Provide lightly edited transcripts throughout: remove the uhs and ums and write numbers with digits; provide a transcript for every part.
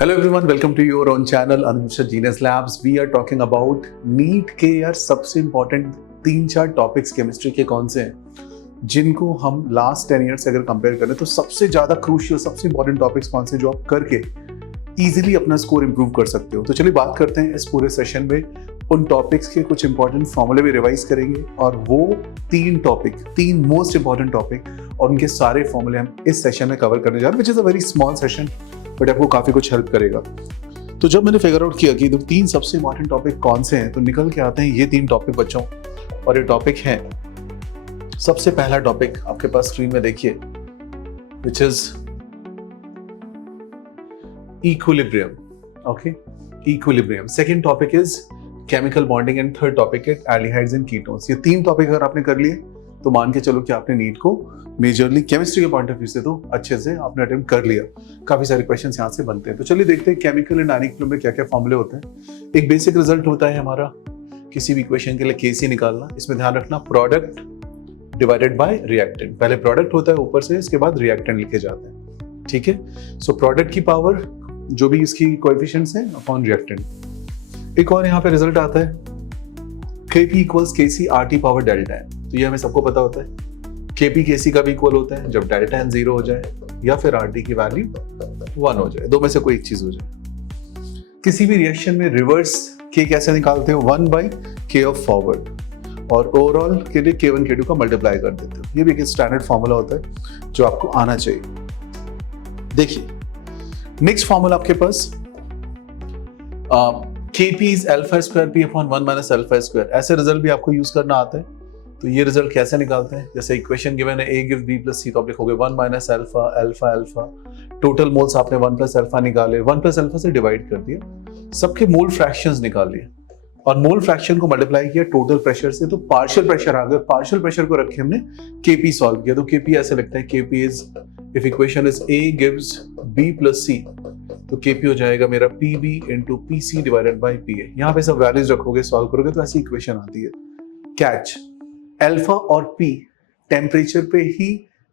Hello everyone, welcome to your own channel Anusha Genius Labs. We are talking about NEET के यार सबसे important 3-4 topics chemistry के कौन से हैं जिनको हम लास्ट 10 ईयर्स से अगर कंपेयर करें तो सबसे ज़्यादा क्रूशियल सबसे इम्पोर्टेंट टॉपिक्स कौन से जो आप करके ईजिली अपना स्कोर इंप्रूव कर सकते हो। तो चलिए बात करते हैं इस पूरे सेशन में उन टॉपिक्स के कुछ इंपॉर्टेंट फॉर्मूले भी रिवाइज करेंगे और वो 3 मोस्ट इंपॉर्टेंट टॉपिक और उनके सारे फॉर्मूले हम इस सेशन में कवर करने जा रहे हैं, which is a very small session but आपको काफ़ी कुछ हेल्प करेगा। तो जब मैंने फिगर आउट किया कि तो 3 सबसे इंपॉर्टेंट टॉपिक कौन से हैं तो निकल के आते हैं ये 3 टॉपिक बच्चों। और ये टॉपिक हैं, सबसे पहला टॉपिक आपके पास स्क्रीन में देखिए which is equilibrium. Okay, equilibrium. Second topic is chemical bonding and third topic है एल्डिहाइड्स एंड कीटोन्स। ये 3 टॉपिक अगर आपने कर लिए तो मान के चलो कि आपने नीट को मेजरली केमिस्ट्री के पॉइंट ऑफ व्यू से तो अच्छे से आपने अटेम्प्ट कर लिया। काफी सारे क्वेश्चंस यहाँ से बनते हैं। तो चलिए देखते हैं केमिकल एंड इक्विलिब्रियम में क्या क्या फॉर्मूले होते हैं। एक बेसिक रिजल्ट होता है हमारा किसी भी इक्वेशन के लिए केसी निकालना। इसमें ध्यान रखना प्रोडक्ट डिवाइडेड बाय रिएक्टेंट। पहले प्रोडक्ट होता है ऊपर से, इसके बाद रिएक्टेंट लिखे जाते हैं। ठीक है, सो प्रोडक्ट की पावर जो भी इसकी कोएफिशिएंट्स हैं अपॉन रिएक्टेंट। एक और यहाँ पे रिजल्ट आता है Kp equals Kc RT power delta n. तो ये हमें सबको पता होता है Kp Kc का भी इक्वल होता है जब डेल्टा एन 0 हो जाए या फिर RT की वैल्यू 1 हो जाए, दो में से कोई एक चीज हो जाए। किसी भी रिएक्शन में रिवर्स K कैसे निकालते हो 1/K ऑफ फॉरवर्ड और ओवरऑल के लिए K1 K2 का मल्टीप्लाई कर देते हो। ये भी एक स्टैंडर्ड फॉर्मूला होता है जो आपको आना चाहिए। देखिए नेक्स्ट फॉर्मूला आपके पास Kp is alpha square P upon 1 minus alpha square। ऐसे रिजल्ट भी आपको यूज करना आता है। तो ये रिजल्ट कैसे निकालते हैं, जैसे इक्वेशन गिवन है A gives B plus C तो आप लिखोगे 1 minus alpha alpha alpha। Total moles आपने 1 plus alpha निकाले, 1 plus alpha से डिवाइड कर दिया, सबके मोल फ्रैक्शंस निकाल लिए और मोल फ्रैक्शन को मल्टीप्लाई किया टोटल प्रेशर से तो पार्शियल प्रेशर आ गया। पार्शियल प्रेशर को रखे हमने Kp सॉल्व किया। तो Kp ऐसे लगता है Kp is if equation is A gives B plus C तो Kp हो जाएगा मेरा Pb into Pc divided by Pa। यहाँ पे सब वैल्यूज रखोगे, सॉल्व करोगे तो ऐसी इक्वेशन आती है। कैच, अल्फा और P टेम्परेचर पे ही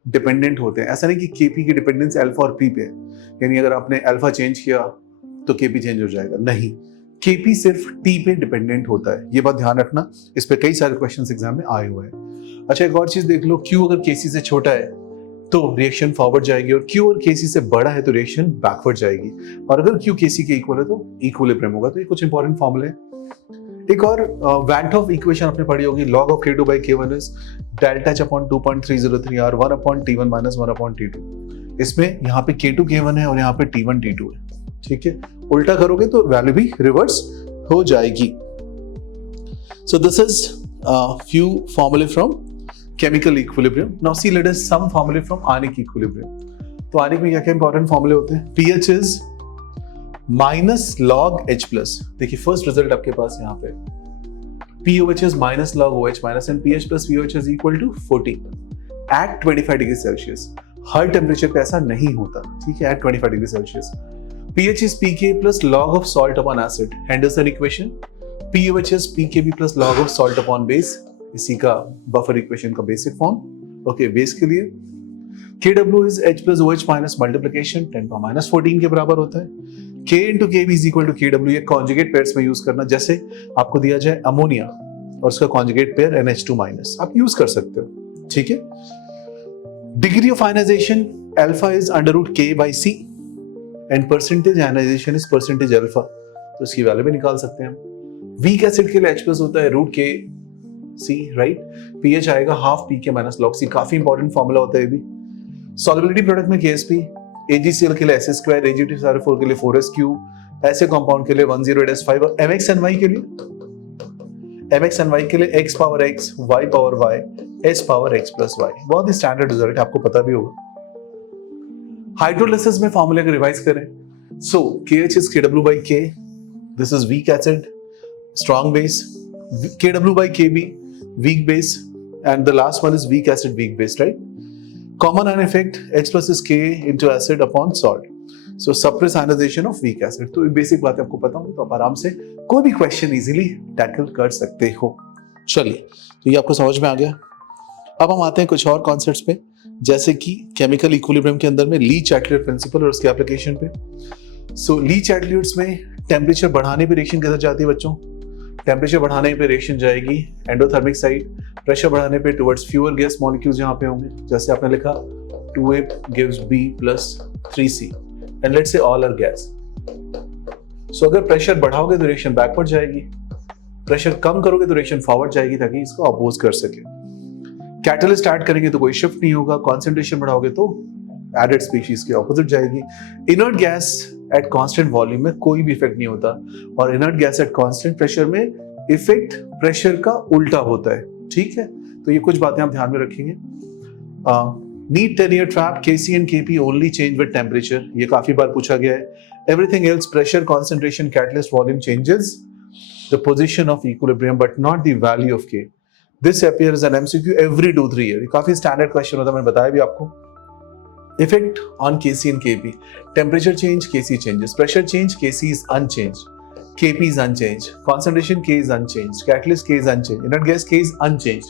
डिपेंडेंट होते हैं। ऐसा नहीं कि Kp की डिपेंडेंस अल्फा और P पे है, यानी अगर आपने अल्फा चेंज किया तो Kp चेंज हो जाएगा, नहीं। Kp सिर्फ T पे डिपेंडेंट होता है, ये बात ध्यान रखना। इस पे कई सारे क्वेश्चंस एग्जाम में आए हुए हैं। अच्छा एक और चीज देख लो, Q अगर Kc से छोटा है तो रिएक्शन फॉरवर्ड जाएगी और Q और Kc से बड़ा है तो रिएक्शन बैकवर्ड जाएगी और अगर Q Kc के इक्वल है तो इक्विलिब्रियम होगा। तो ये कुछ इंपॉर्टेंट फॉर्मूले हैं। एक और वैन टॉफ इक्वेशन आपने पढ़ी होगी, log of K2 by K1 is delta H upon 2.303 R 1 upon T1 minus 1 upon T2। इसमें यहाँ पे K2 K1 है और यहाँ पे T1 T2 है। ठीक है, उल्टा करोगे तो वैल्यू भी रिवर्स हो जाएगी। So this is few formulae from chemical equilibrium. Now see let us some formulae from ionic equilibrium। तो ionic में क्या क्या इंपॉर्टेंट फॉर्मूले होते हैं। pH is minus log H plus। देखिए फर्स्ट रिजल्ट आपके पास यहाँ पे POH is minus log OH minus and pH plus VOH is equal to 40 at 25 degree Celsius. Her temperature पे ऐसा नहीं होता, ठीक है, at 25 degree Celsius. pH is pK plus log of salt upon acid। Henderson equation POH is pKb plus log of salt upon base। इसी का buffer equation का basic form. Okay, base के लिए Kw is H plus OH minus multiplication 10⁻14 के बराबर होता है। K into Kb is equal to Kw। ये कॉन्जुगेट पेयर्स में यूज करना, जैसे आपको दिया जाए अमोनिया और उसका कॉन्जुगेट पेयर NH2- आप यूज कर सकते हो। ठीक है, degree of ionisation alpha is √K/C and percentage ionisation is percentage alpha. तो इसकी वैल्यू भी निकाल सकते हैं हम। वीक एसिड के लिए H plus होता है √K/C, राइट। pH आएगा ½ pK minus log C। काफी इंपॉर्टेंट फॉर्मूला होता है ये भी। सॉल्युबिलिटी प्रोडक्ट में KSP, AgCl के लिए S², AgTCl4 के लिए 4Sq, ऐसे कंपाउंड के लिए 108S5 और MXNY के लिए X power X, Y power Y, S power X plus Y। बहुत ही स्टैंडर्ड रिजल्ट है, आपको पता भी होगा। हाइड्रोलिसिस में फॉर्मूले को रिवाइज करें। सो KH is Kw by K, this is weak acid, strong base, Kw by Kb, weak base, and the last one is weak acid, weak base, right? Common ion effect, H plus is K into acid upon salt. So suppress ionization of weak acid। तो basic बातें आपको पता होंगी तो आप आराम से कोई भी क्वेश्चन इजीली टैकल कर सकते हो। चलिए, तो ये आपको समझ में आ गया। अब हम आते हैं कुछ और कॉन्सेप्ट्स पे, जैसे कि केमिकल इक्विलिब्रियम के अंदर में ली चैटलर प्रिंसिपल और उसके एप्लीकेशन पे। सो लीच एट्रिब्यूट्स में टेम्परेचर बढ़ाने पे रिएक्शन कैसे जाती है बच्चों? टेम्परेचर बढ़ाने पे रिएक्शन जाएगी एंडोथर्मिक साइड, प्रेशर बढ़ाने पे टुवर्ड्स फ्यूअर गैस मॉलिक्यूल्स यहाँ पे होंगे, जैसे आपने लिखा 2A gives B plus 3C and let's say all are gas. So अगर प्रेशर बढ़ाओगे तो रिएक्शन बैकवर्ड जाएगी, प्रेशर कम करोगे तो रिएक्शन फॉरवर्ड जाएगी ताकि इसको अपोज कर सके। कैटलिस्ट ऐड करेंगे तो कोई शिफ्ट नहीं होगा, कॉन्सेंट्रेशन बढ़ाओगे तो एडेड स्पीशीज के ऑपोजिट जाएगी। Inert gas at constant volume में कोई भी इफेक्ट नहीं होता और inert gas at constant pressure में इफेक्ट प्रेशर का उल्टा होता है, ठीक है? तो ये कुछ बातें आप ध्यान में रखेंगे। NEET 10 year trap, KC and KP only change with temperature, ये काफी बार पूछा गया है। Everything else pressure, concentration, catalyst, volume changes the position of equilibrium but not the value of K. This appears an MCQ every 2-3 year, काफी standard question होता है, मैंने बताया भी आपको। Effect on Kc and Kp. Temperature change, Kc changes. Pressure change, Kc is unchanged. Kp is unchanged. Concentration, K is unchanged. Catalyst, K is unchanged. Inert gas, K is unchanged.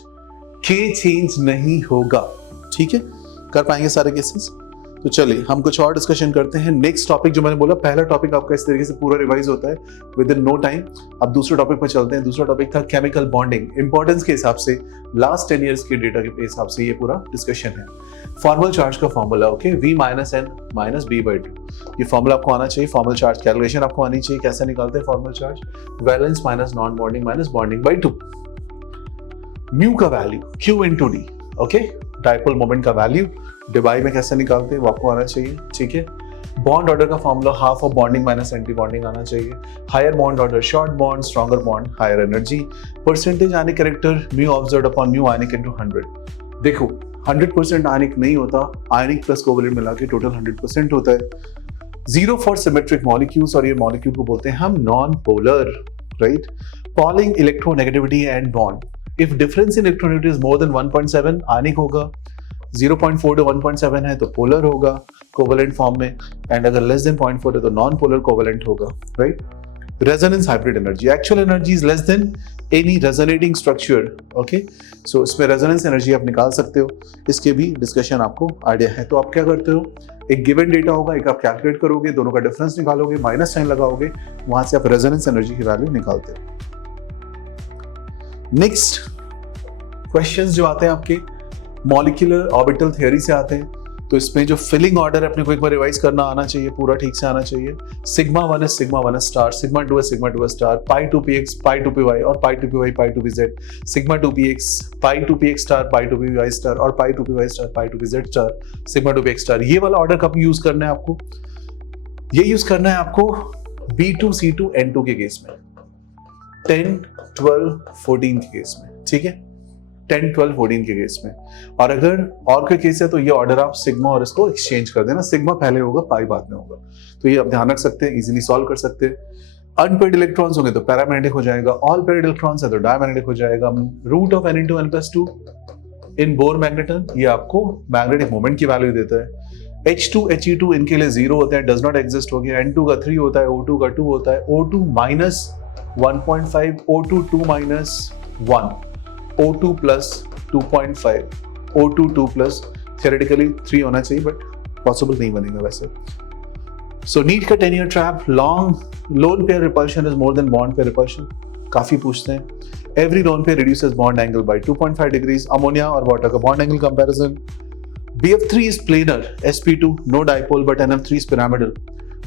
K change नहीं होगा, ठीक है? कर पाएंगे सारे cases? तो चलिए हम कुछ और डिस्कशन करते हैं। नेक्स्ट टॉपिक जो मैंने बोला, पहला टॉपिक आपका इस तरीके से पूरा रिवाइज होता है विद इन नो टाइम। अब दूसरे टॉपिक पर चलते हैं। दूसरा टॉपिक था केमिकल बॉन्डिंग। इंपॉर्टेंस के हिसाब से लास्ट 10 इयर्स के डेटा के हिसाब से ये पूरा डिस्कशन है। फॉर्मल चार्ज का formula, okay, V - N - B/2। ये फॉर्मूला आपको आना चाहिए। फॉर्मल चार्ज कैलकुलेशन आपको आनी चाहिए। कैसे निकालते हैं formal charge? Valence minus non bonding minus bonding by 2। Mu का value Q × D, okay. Dipole moment का वैल्यू डिवाई में कैसे निकालते हैं वो आपको आना चाहिए, ठीक है। बॉन्ड ऑर्डर का formula half of bonding minus anti bonding आना चाहिए। Higher bond order short bond, stronger bond higher energy. Percentage ionic character mu observed upon mu ionic into 100। देखो 100% आयनिक नहीं होता, आयनिक प्लस कोवलेंट मिला के टोटल 100% होता है। 0 फॉर सिमेट्रिक मॉलिक्यूल्स, और ये मॉलिक्यूल को बोलते हैं हम non polar, right. Pauling electronegativity and bond, if difference in electronegativity is more than 1.7 ionic होगा, 0.4 to 1.7 है तो पोलर होगा कोवलेंट फॉर्म में, एंड अगर लेस देन 0.4 है तो नॉन पोलर कोवलेंट होगा, right. Resonance hybrid energy, actual energy is less than any resonating structure, okay. So इसमें रेजोनेंस एनर्जी आप निकाल सकते हो, इसके भी डिस्कशन आपको आइडिया है। तो आप क्या करते हो, एक गिवन डेटा होगा, एक आप कैलकुलेट करोगे, दोनों का डिफरेंस निकालोगे, माइनस साइन लगाओगे, वहां से आप रेजोनेंस एनर्जी की वैल्यू निकालते हो। नेक्स्ट क्वेश्चंस जो आते हैं आपके मॉलिक्यूलर ऑर्बिटल थ्योरी से आते हैं, तो इसमें जो फिलिंग ऑर्डर है अपने को एक बार रिवाइज करना आना चाहिए, पूरा ठीक से आना चाहिए। सिग्मा 1 है सिग्मा 1 स्टार, सिग्मा 2 है सिग्मा 2 स्टार, पाई 2px, पाई 2py और पाई 2py, पाई 2pz, सिग्मा 2px, पाई 2px स्टार, पाई 2py स्टार और पाई 2py स्टार, पाई 2pz star, sigma 2px star. ये वाला ऑर्डर कब यूज करना है आपको? ये यूज करना है आपको B2 C2 N2 के केस में, 10 12 14 के केस में, ठीक है, 10 12 14 के केस में। और अगर और कोई केस है तो ये ऑर्डर आप सिग्मा और इसको एक्सचेंज कर देना, सिग्मा पहले होगा पाई बाद में होगा। तो ये आप ध्यान रख सकते हैं, इजीली सॉल्व कर सकते हैं। अनपेयर्ड इलेक्ट्रॉन्स होंगे तो पैरामैग्नेटिक हो जाएगा, ऑल पेयर्ड इलेक्ट्रॉन्स है तो डायमैग्नेटिक हो जाएगा। Root of n × n+2 in Bohr magneton, ये आपको मैग्नेटिक मोमेंट की वैल्यू देता है। H2 He2 इनके लिए 0 होता है, डज नॉट एग्जिस्ट हो गया। N2 का 3 होता है, O2 का 2 होता है, O2 minus 1.5, O2 2 minus 1, O2 plus 2.5, O2 2 plus, theoretically 3 होना चाहिए बट पॉसिबल नहीं बनेगा वैसे। सो नीट का 10 year trap, long lone pair repulsion is more then bond pair repulsion, काफी पूछते हैं। Every lone pair reduces bond angle by 2.5 degrees. Ammonia और वाटर का bond angle comparison. BF3 is planar, sp2 no dipole but NF3 is pyramidal।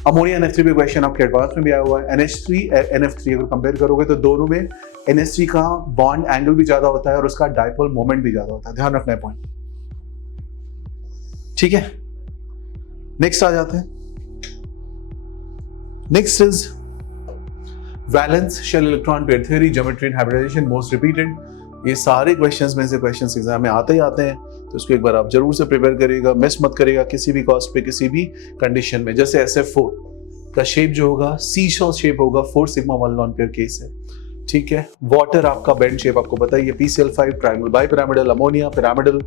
Ammonia NF3 पे question आपके advance में भी आया हुआ है। NH3 NF3 अगर कंपेयर करोगे तो दोनों में NH3 का बॉन्ड एंगल भी ज्यादा होता है और उसका डाइपोल मोमेंट भी ज्यादा होता है, ध्यान रखना है पॉइंट, ठीक है। नेक्स्ट आ जाते हैं। Next is valence shell electron pair theory, geometry and hybridisation, most repeated. ये सारे क्वेश्चंस में से क्वेश्चंस एग्जाम में आते ही आते हैं, तो इसको एक बार आप जरूर से प्रिपेयर करिएगा, मिस मत करिएगा किसी भी कॉस्ट पे, किसी भी कंडीशन में। जैसे SF4 का शेप जो होगा सी-शॉ शेप होगा, 4 सिग्मा 1 लॉन पेयर केस है, ठीक है। वाटर आपका बेंड शेप आपको पता है, ये PCl5 triangle bipyramidal. Ammonia pyramidal,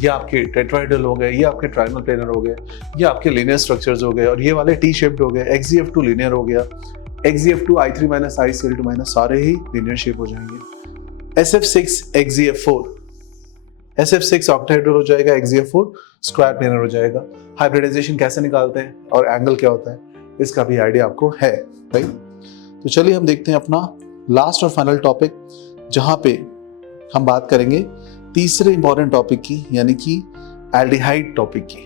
ये आपके टेट्राहेड्रल हो गए, ये आपके ट्रायंगल प्लेनर हो गए, ये आपके लीनियर स्ट्रक्चर्स हो गए, और ये वाले टी शेप्ड हो गए। XeF2 लीनियर हो गया, XeF2 I3 - ICl2 सारे ही लीनियर शेप हो जाएंगे। SF6 XeF4, SF6 ऑक्टाहेड्रल हो जाएगा, XeF4 स्क्वायर प्लेनर हो जाएगा। हाइब्रिडाइजेशन कैसे निकालते हैं और एंगल क्या होता है? इसका भी आइडिया आपको है, राइट। तो चलिए हम देखते हैं अपना लास्ट और फाइनल टॉपिक, जहां पे हम बात करेंगे तीसरे इंपॉर्टेंट टॉपिक की, यानी कि एल्डिहाइड टॉपिक की,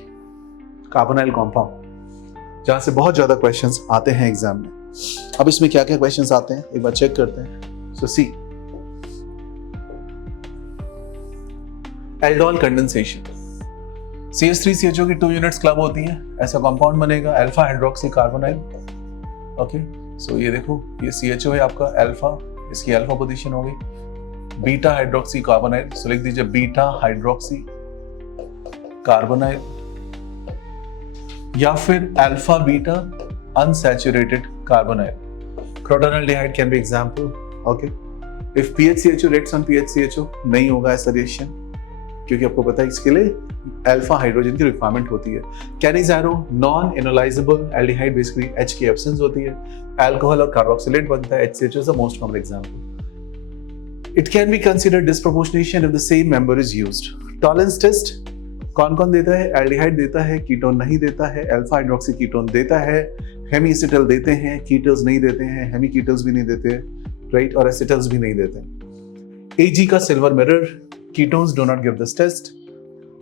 कार्बोनाइल कंपाउंड, जहां से बहुत ज्यादा क्वेश्चंस आते हैं एग्जाम में। अब इसमें क्या क्या क्वेश्चंस आते हैं एक बार चेक करते हैं। सो सी, एल्डोल कंडेंसेशन, CH3CHO की 2 यूनिट्स क्लब होती हैं, ऐसा कंपाउंड बनेगा अल्फा हाइड्रोक्सी कार्बोनाइल। ओके, सो ये देखो, ये CHO है आपका अल्फा, इसकी अल्फा पोजीशन हो गई। बीटा हाइड्रोक्सी कार्बोनाइल, सो लिख दीजिए बीटा हाइड्रोक्सी कार्बोनाइल, या फिर alpha beta unsaturated carbonyl. Crotonaldehyde can be example. Okay, if PHCHO reacts on PHCHO नहीं होगा ऐसा रिएक्शन, क्योंकि आपको पता है इसके लिए अल्फा हाइड्रोजन की रिक्वायरमेंट होती है। Cannizzaro non enolisable aldehyde, basically H की एब्सेंस होती है, अल्कोहल और कार्बोक्सिलेट बनता है, HCHO is the most common example. It can be considered disproportionation if the same member is used. Tolerance test कौन कौन देता है? एल्डिहाइड देता है, कीटोन नहीं देता है, अल्फा हाइड्रोक्सी कीटोन देता है, हेमीएसिटल देते हैं, कीटल्स नहीं देते हैं, हेमी कीटल्स भी नहीं देते हैं, राइट, और एसिटल्स भी नहीं देते हैं। AG का silver mirror, ketones do not give this test.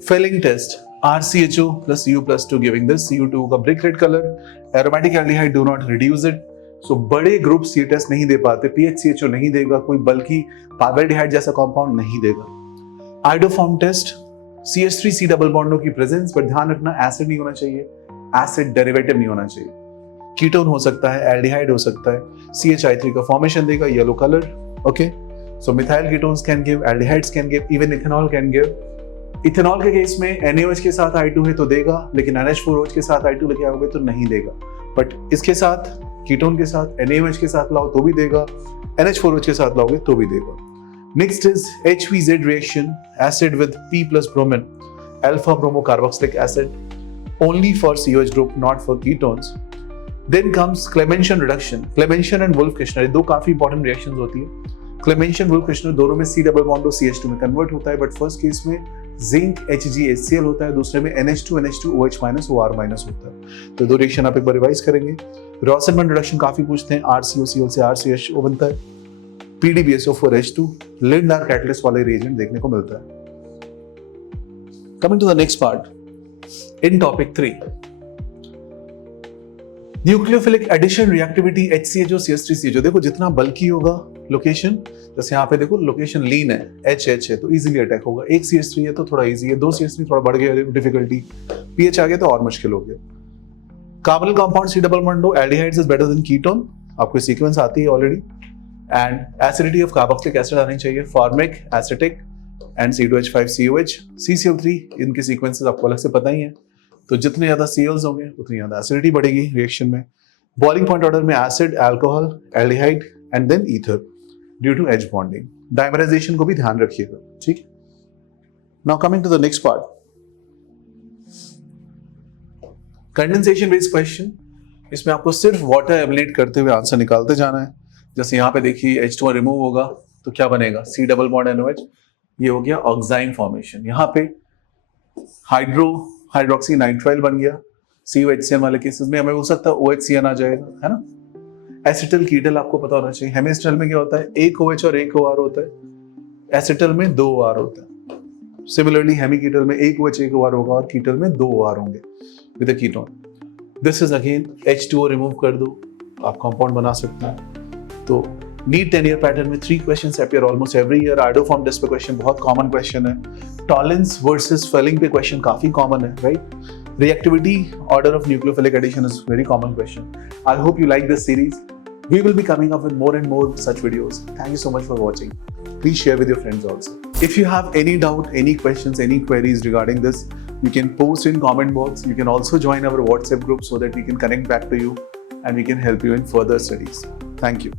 Fehling test, RCHO plus U plus 2 giving this, CO2 का brick red colour, aromatic aldehyde do not reduce it. So बड़े ग्रुप्स ये टेस्ट नहीं दे पाते, PHCHO नहीं देगा, कोई बल्कि पाइवैल्डिहाइड जैसा कंपाउंड नहीं देगा। आइडोफॉर्म टेस्ट, CH3C डबल बॉन्डों की प्रेजेंस, पर ध्यान रखना एसिड नहीं होना चाहिए, एसिड डेरिवेटिव नहीं होना चाहिए। कीटोन हो सकता है, एल्डिहाइड हो सकता है, CHI3 का फॉर्मेशन देगा, yellow colour. Okay, so methyl ketones can give, aldehydes can give, even ethanol can give. Ethanol के केस में NaOH के साथ I2 है तो देगा, लेकिन NH4OH के साथ I2 लेके आओगे तो नहीं देगा। बट इसके साथ, कीटोन के साथ NaOH के साथ लाओ तो भी देगा, NH4OH के साथ लाओगे तो भी देगा। Next is HVZ reaction, acid with P plus bromine, alpha bromo carboxylic acid, only for COH group, not for ketones. Then comes Clemmensen reduction, Clemmensen and Wolff-Kishner, दो काफी इंपॉर्टेंट रिएक्शंस होती है। Clemmensen Wolff-Kishner दोनों में C double bond CH2 में convert होता है, but first case में जिंक HgHCl होता है, दूसरे में NH2OH minus OR minus होता है। तो दो रिएक्शन आप एक बार रिवाइज करेंगे। रॉसनमैन रिडक्शन काफी पूछते हैं, RCOCl से RCHO बनता है, PDBSO4H2, लिंडार कैटलिस्ट वाले रिएजेंट देखने को मिलता है। Coming to the next part in topic 3, nucleophilic addition reactivity HCHO CH3CHO। देखो जितना बल्कि होगा लोकेशन, जैसे यहाँ पे देखो लोकेशन लीन है, HH है तो इजीली अटैक होगा, एक CH3 है तो थोड़ा इजी है, 2 CH3 थोड़ा बढ़ गया डिफिकल्टी, PH आ गया तो और मुश्किल हो गया। Carbonyl compound C double bond aldehydes is better than ketone, आपको सीक्वेंस आती है already. And acidity of carboxylic acid आनी चाहिए, formic, acetic and C2H5COH, CCl3, इनके सीक्वेंसेस आपको अलग से पता ही है। तो जितने ज्यादा Cls होंगे उतनी ज्यादा एसिडिटी बढ़ेगी रिएक्शन में। बॉइलिंग पॉइंट ऑर्डर में acid, alcohol, aldehyde and then ether due to H bonding. Dimerization को भी ध्यान रखिएगा, ठीक है। Now coming to the next part, condensation based question. इसमें आपको सिर्फ वाटर एलिमिनेट करते हुए आंसर निकालते जाना है। जैसे यहाँ पे देखिए H2 रिमूव होगा तो क्या बनेगा, C डबल बॉन्ड NOH, ये हो गया ऑक्साइन फॉर्मेशन। यहाँ पे हाइड्रोक्सी नाइट्राइल बन गया, COHCN वाले केसेस में हमें हो सकता है OHCN आ जाएगा, है ना। एसिटल कीटल आपको पता होना चाहिए, हेमिएसिटल में क्या होता है, एक OH और एक OR होता है, एसिटल में 2 OR होता है। सिमिलरली हेमी कीटल में एक OH एक OR होगा और कीटल में 2 OR होंगे with a ketone. This is again H2O remove कर दो, आप कंपाउंड बना सकते हैं। तो नीट 10 ईयर पैटर्न में 3 questions appear almost every year. Iodoform test पे क्वेश्चन बहुत कॉमन क्वेश्चन है। टॉलरेंस वर्सेस फेलिंग पे क्वेश्चन काफी कॉमन है, right. Reactivity order of nucleophilic addition is very common question. I hope you like this series. We will be coming up with more and more such videos. Thank you so much for watching. Please share with your friends also. If you have any doubt, any questions, any queries regarding this, you can post in comment box. You can also join our WhatsApp group so that we can connect back to you and we can help you in further studies. Thank you.